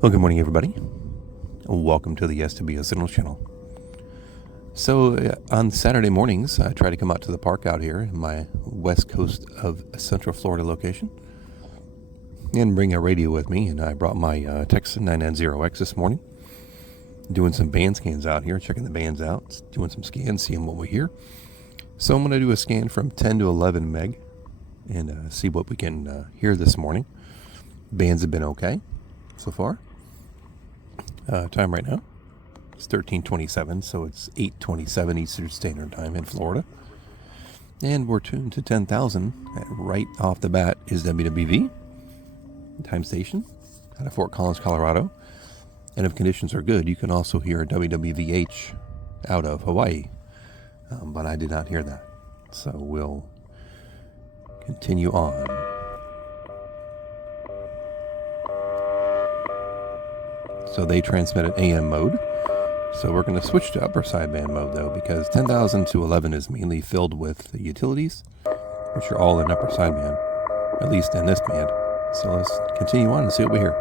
Well, good morning, everybody. Welcome to the SWO Signal channel. So, on Saturday mornings, I try to come out to the park out here in my west coast of Central Florida location and bring a radio with me. And I brought my Tecsun 990X this morning, doing some band scans out here, checking the bands out, doing some scans, seeing what we hear. So, I'm going to do a scan from 10 to 11 meg and see what we can hear this morning. Bands have been okay so far. Time right now, it's 13:27, so it's 8:27 Eastern Standard Time in Florida. And we're tuned to 10,000. Right off the bat is WWV, time station, out of Fort Collins, Colorado. And if conditions are good, you can also hear WWVH out of Hawaii. But I did not hear that. So we'll continue on. So they transmitted AM mode. So we're going to switch to upper sideband mode though, because 10,000 to 11 is mainly filled with the utilities, which are all in upper sideband, at least in this band. So let's continue on and see what we hear.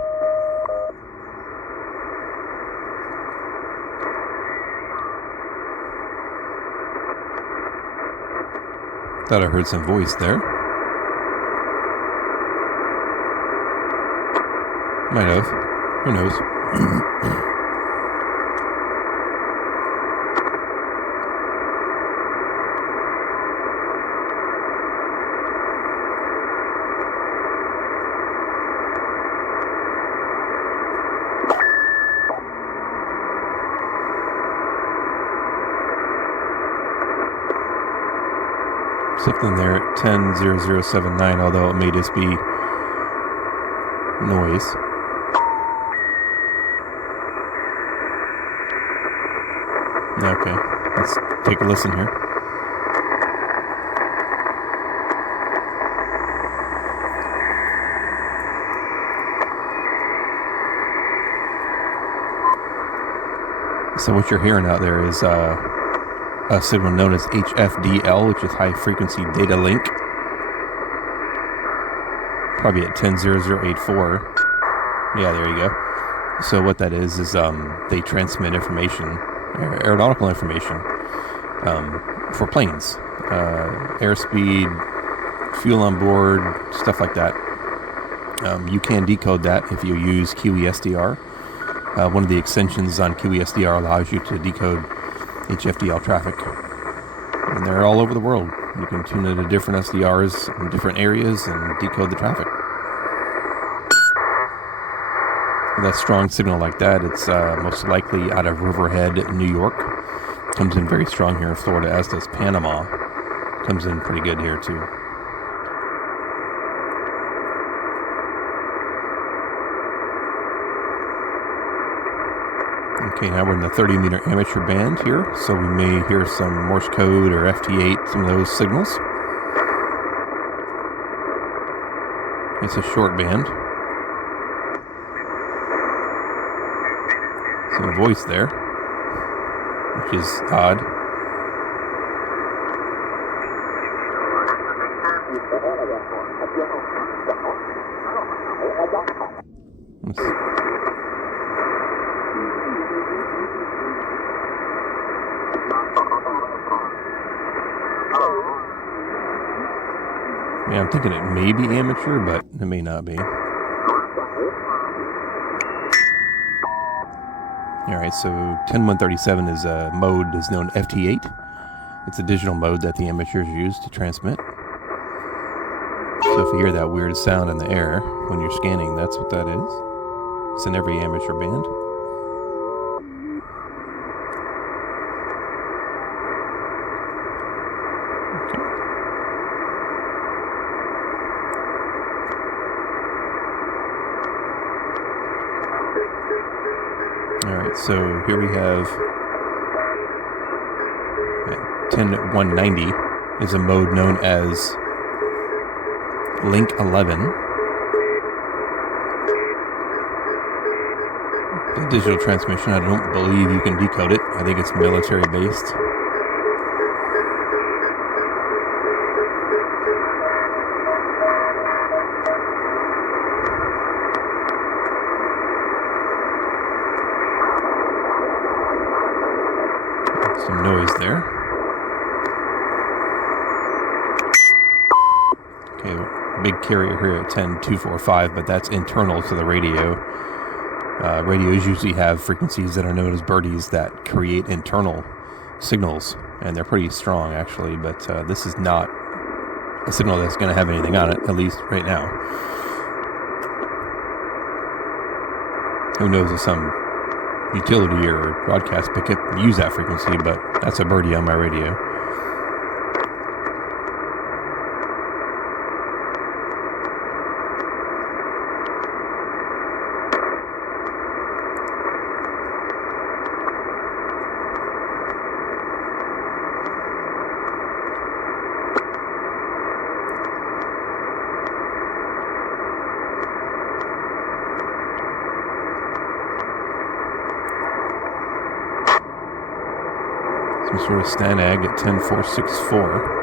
Thought I heard some voice there. Might have. Who knows? Something there at 10:0079, although it may just be noise. Okay, let's take a listen here. So what you're hearing out there is a signal known as HFDL, which is High Frequency Data Link. Probably at 10:0084. Yeah, there you go. So what that is they transmit information, aeronautical information, for planes, airspeed, fuel on board, stuff like that. You can decode that if you use QESDR. One of the extensions on QESDR allows you to decode HFDL traffic, and they're all over the world. You can tune into different SDRs in different areas and decode the traffic. With that strong signal like that, it's most likely out of Riverhead, New York. Comes in very strong here in Florida, as does Panama. Comes in pretty good here too. Okay, now we're in the 30-meter amateur band here, so we may hear some Morse code or FT8, some of those signals. It's a short band. Some voice there, which is odd. Yeah, I'm thinking it may be amateur, but it may not be. Alright, so 10137 is a mode is known FT8. It's a digital mode that the amateurs use to transmit. So if you hear that weird sound in the air when you're scanning, that's what that is. It's in every amateur band. Alright, so here we have 10190 is a mode known as Link 11. The digital transmission, I don't believe you can decode it. I think it's military based. Some noise there. Okay, big carrier here at 10245, but that's internal to the radio. Radios usually have frequencies that are known as birdies that create internal signals, and they're pretty strong actually, but this is not a signal that's going to have anything on it, at least right now. Who knows if some utility or broadcast picket use that frequency, but that's a birdie on my radio. Some sort of Stanag at 10464.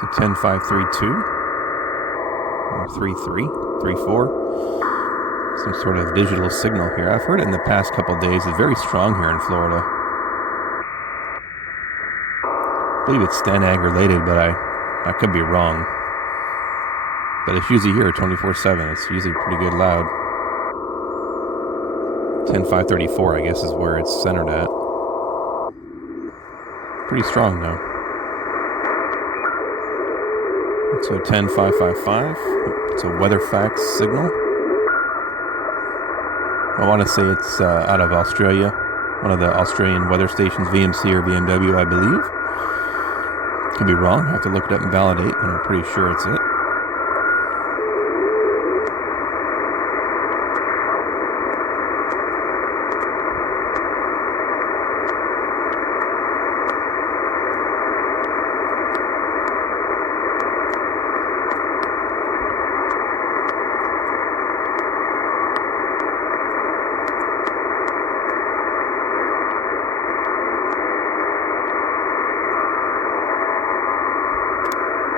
So 10532 or 3334. Some sort of digital signal here. I've heard it in the past couple days. It's very strong here in Florida. I believe it's Stanag related, but I could be wrong. But it's usually here 24/7. It's usually pretty good loud. 10534, I guess, is where it's centered at. Pretty strong, though. So 10555. It's a WeatherFax signal. I want to say it's out of Australia. One of the Australian weather stations, VMC or VMW, I believe. Could be wrong. I have to look it up and validate, but I'm pretty sure it's it.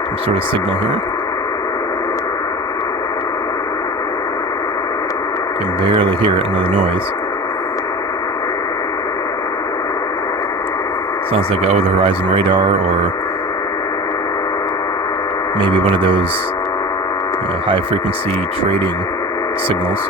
Some sort of signal here. Can barely hear it under the noise. Sounds like an over-the-horizon radar, or maybe one of those high-frequency trading signals.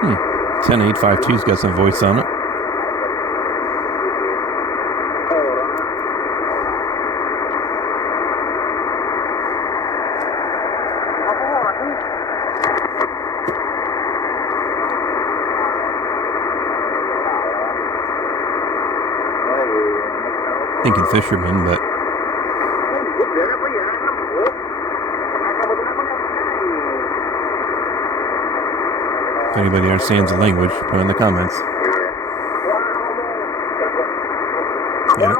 Hmm. 10852's got some voice on it. Thinking fisherman, but if anybody understands the language, put in the comments. Yeah.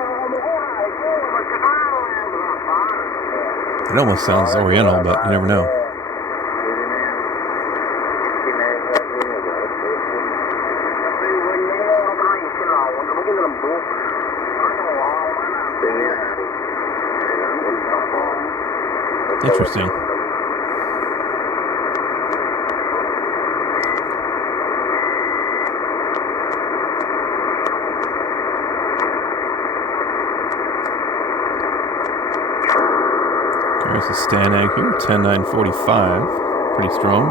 It almost sounds Oriental, but you never know. Interesting. There's a Stanag here, 10945. Pretty strong.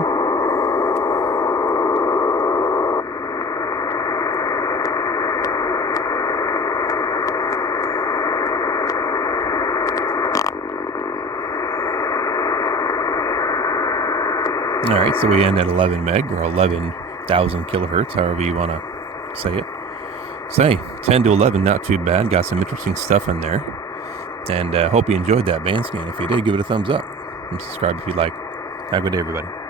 Alright, so we end at 11 meg, or 11,000 kilohertz, however you want to say it. Say, 10 to 11, not too bad. Got some interesting stuff in there. And hope you enjoyed that band scan. If you did, give it a thumbs up and subscribe if you'd like. Have a good day, everybody.